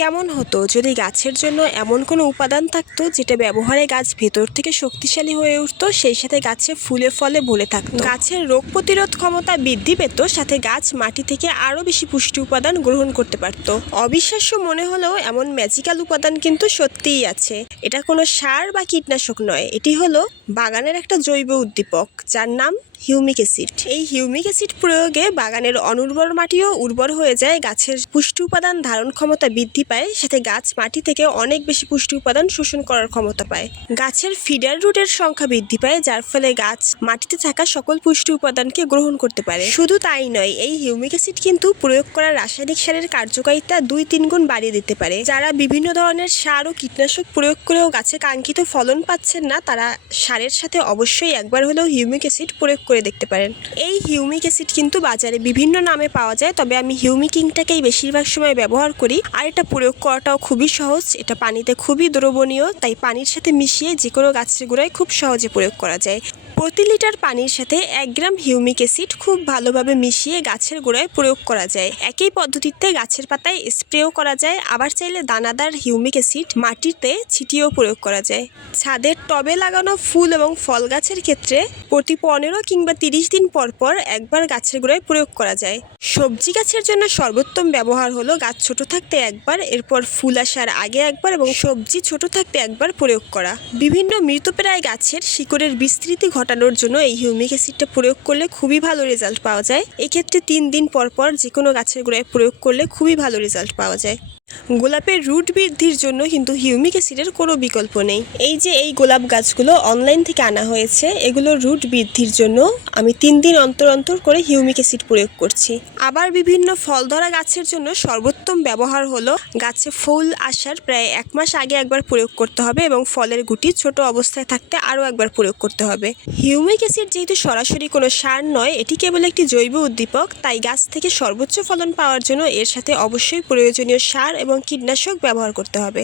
কেমন হতো যদি গাছের জন্য এমন কোনো উপাদান থাকতো যেটা ব্যবহারে গাছ ভেতর থেকে শক্তিশালী হয়ে উঠতো, সেই সাথে গাছে ফুলে ফলে ভরে থাকতো, গাছের রোগ প্রতিরোধ ক্ষমতা বৃদ্ধি পেত, সাথে গাছ মাটি থেকে আরও বেশি পুষ্টি উপাদান গ্রহণ করতে পারত। অবিশ্বাস্য মনে হলেও এমন ম্যাজিক্যাল উপাদান কিন্তু সত্যিই আছে। এটা কোনো সার বা কীটনাশক নয়, এটি হলো বাগানের একটা জৈব উদ্দীপক যার নাম হিউমিক অ্যাসিড। এই হিউমিক অ্যাসিড প্রয়োগে বাগানের অনুর্বর মাটিও উর্বর হয়ে যায়, গাছের পুষ্টি উপাদান ধারণ ক্ষমতা বৃদ্ধি পায়, সাথে গাছ মাটি থেকে অনেক বেশি পুষ্টি উপাদান শোষণ করার ক্ষমতা পায়। গাছের ফিডার রুটের সংখ্যা বৃদ্ধি পায়, যার ফলে গাছ মাটিতে থাকা সকল পুষ্টি উপাদানকে গ্রহণ করতে পারে। শুধু তাই নয়, এই হিউমিক অ্যাসিড কিন্তু প্রয়োগ করা রাসায়নিক সারের কার্যকারিতা 2-3 গুণ বাড়িয়ে দিতে পারে। যারা বিভিন্ন ধরনের সার ও কীটনাশক প্রয়োগ করেও গাছে কাঙ্ক্ষিত ফলন পাচ্ছেন না, তারা সারের সাথে অবশ্যই একবার হলেও হিউমিক অ্যাসিড প্রয়োগ করে দেখতে পারেন। এই হিউমিক অ্যাসিড কিন্তু বাজারে বিভিন্ন নামে পাওয়া যায়, তবে আমি হিউমিক কিংটাকেই বেশিরভাগ সময় ব্যবহার করি। আর এটা প্রয়োগ করাটাও খুবই সহজ, এটা পানিতে খুবই দ্রবণীয়, তাই পানির সাথে মিশিয়ে যে কোনো গাছের গোড়ায় খুব সহজে প্রয়োগ করা যায়। প্রতি লিটার পানির সাথে 1 গ্রাম হিউমিক অ্যাসিড খুব ভালোভাবে মিশিয়ে গাছের গোড়ায় প্রয়োগ করা যায়। একই পদ্ধতিতে গাছের পাতায় স্প্রেও করা যায়, আবার চাইলে দানাদার হিউমিক অ্যাসিড মাটিতে ছিটিয়েও প্রয়োগ করা যায়। ছাদের টবে লাগানো ফুল এবং ফল গাছের ক্ষেত্রে প্রতি 15 কিংবা 30 দিন পর পর একবার গাছের গোড়ায় প্রয়োগ করা যায়। সবজি গাছের জন্য সর্বোত্তম ব্যবহার হলো গাছ ছোট থাকতে একবার, এরপর ফুল আসার আগে একবার এবং সবজি ছোট থাকতে একবার প্রয়োগ করা। বিভিন্ন মৃতপ্রায় গাছের শিকড়ের বিস্তৃতি ঘটানোর জন্য এই হিউমিক অ্যাসিডটা প্রয়োগ করলে খুবই ভালো রেজাল্ট পাওয়া যায়। এক্ষেত্রে 3 দিন পর পর যে কোনো গাছের গোড়ায় প্রয়োগ করলে খুবই ভালো রেজাল্ট পাওয়া যায়। গোলাপের রুট বৃদ্ধির জন্য কিন্তু হিউমিক অ্যাসিডের কোনো বিকল্প নেই। এই যে এই গোলাপ গাছগুলো অনলাইন থেকে আনা হয়েছে, এগুলোর রুট বৃদ্ধির জন্য আমি 3 দিন অন্তর অন্তর করে হিউমিক অ্যাসিড প্রয়োগ করছি। আবার বিভিন্ন ফল ধরা গাছের জন্য সর্বোত্তম ব্যবহার হলো গাছে ফুল আসার প্রায় 1 মাস আগে একবার প্রয়োগ করতে হবে এবং ফলের গুটি ছোট অবস্থায় থাকতে আরও একবার প্রয়োগ করতে হবে। হিউমিক অ্যাসিড যেহেতু সরাসরি কোনো সার নয়, এটি কেবল একটি জৈব উদ্দীপক, তাই গাছ থেকে সর্বোচ্চ ফলন পাওয়ার জন্য এর সাথে অবশ্যই প্রয়োজনীয় সার এবং কীটনাশক ব্যবহার করতে হবে।